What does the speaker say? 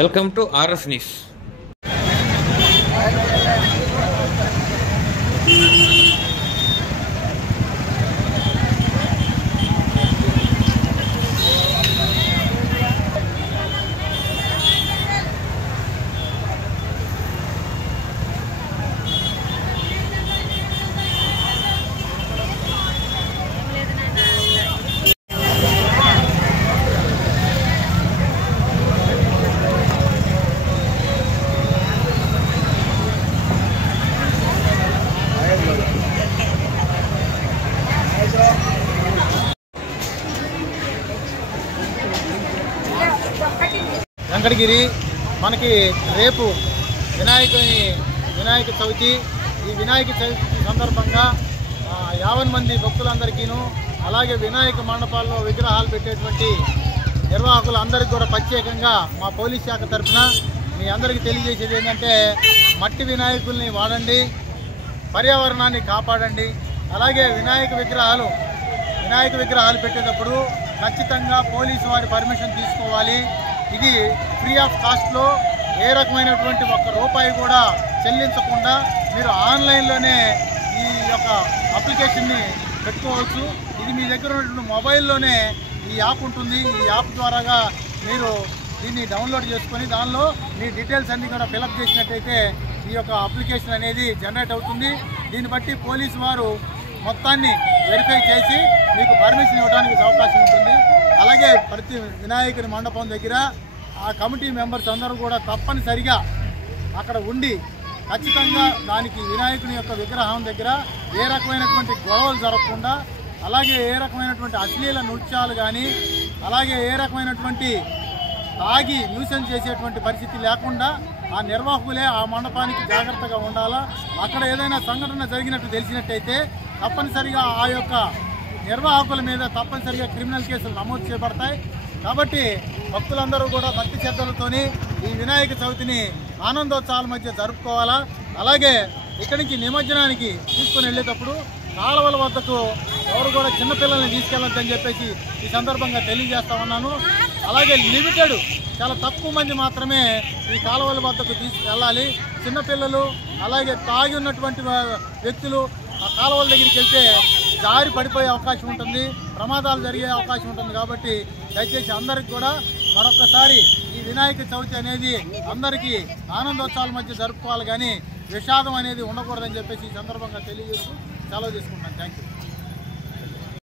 Welcome to RS news. Venkatagiri మనకి రేపు వినాయక చవితి. ఈ వినాయక చవితి సందర్భంగా 50 మంది భక్తులందరికీను, అలాగే వినాయక మండపాల్లో విగ్రహాలు పెట్టేటువంటి నిర్వాహకులందరికీ కూడా ప్రత్యేకంగా మా పోలీస్ శాఖ తరఫున మీ అందరికీ తెలియజేసేది ఏంటంటే, మట్టి వినాయకుల్ని వాడండి, పర్యావరణాన్ని కాపాడండి. అలాగే వినాయక విగ్రహాలు పెట్టేటప్పుడు ఖచ్చితంగా పోలీసు వారి పర్మిషన్ తీసుకోవాలి. ఇది ఫ్రీ ఆఫ్ కాస్ట్లో ఏ రకమైనటువంటి ₹1 కూడా చెల్లించకుండా మీరు ఆన్లైన్లోనే ఈ యొక్క అప్లికేషన్ని పెట్టుకోవచ్చు. ఇది మీ దగ్గర ఉన్నటువంటి మొబైల్లోనే ఈ యాప్ ఉంటుంది. ఈ యాప్ ద్వారాగా మీరు దీన్ని డౌన్లోడ్ చేసుకొని దానిలో మీ డీటెయిల్స్ అన్నీ కూడా ఫిలప్ చేసినట్టయితే ఈ యొక్క అప్లికేషన్ అనేది జనరేట్ అవుతుంది. దీన్ని బట్టి పోలీసు వారు మొత్తాన్ని వెరిఫై చేసి మీకు పర్మిషన్ ఇవ్వడానికి అవకాశం ఉంటుంది. అలాగే ప్రతి వినాయకుని మండపం దగ్గర ఆ కమిటీ మెంబర్స్ అందరూ కూడా తప్పనిసరిగా అక్కడ ఉండి ఖచ్చితంగా దానికి వినాయకుని యొక్క విగ్రహం దగ్గర ఏ రకమైనటువంటి గొడవలు జరగకుండా, అలాగే ఏ రకమైనటువంటి అశ్లీల నృత్యాలు కానీ, అలాగే ఏ రకమైనటువంటి తాగి న్యూసెన్స్ చేసేటువంటి పరిస్థితి లేకుండా ఆ నిర్వాహకులే ఆ మండపానికి జాగ్రత్తగా ఉండాలా. అక్కడ ఏదైనా సంఘటన జరిగినట్టు తెలిసినట్టయితే తప్పనిసరిగా ఆ యొక్క నిర్వాహకుల మీద తప్పనిసరిగా క్రిమినల్ కేసులు నమోదు చేయబడతాయి. కాబట్టి భక్తులందరూ కూడా భక్తి శ్రద్ధలతోని ఈ వినాయక చవితిని ఆనందోత్సవాల మధ్య జరుపుకోవాలా. అలాగే ఇక్కడి నుంచి నిమజ్జనానికి తీసుకుని వెళ్ళేటప్పుడు కాలువల వద్దకు ఎవరు కూడా చిన్నపిల్లల్ని తీసుకెళ్ళొద్దని చెప్పేసి ఈ సందర్భంగా తెలియజేస్తా ఉన్నాను. అలాగే లిమిటెడ్, చాలా తక్కువ మంది మాత్రమే ఈ కాలువల వద్దకు తీసుకెళ్ళాలి. చిన్నపిల్లలు అలాగే తాగి ఉన్నటువంటి వ్యక్తులు ఆ కాలువల దగ్గరికి వెళ్తే జారి పడిపోయే అవకాశం ఉంటుంది, ప్రమాదాలు జరిగే అవకాశం ఉంటుంది. కాబట్టి దయచేసి అందరికి కూడా మరొకసారి ఈ వినాయక చవితి అనేది అందరికీ ఆనందోత్సవాల మధ్య జరుపుకోవాలి, కానీ విషాదం అనేది ఉండకూడదని చెప్పేసి ఈ సందర్భంగా తెలియజేస్తూ సెలవు తీసుకుంటాను. Thank you.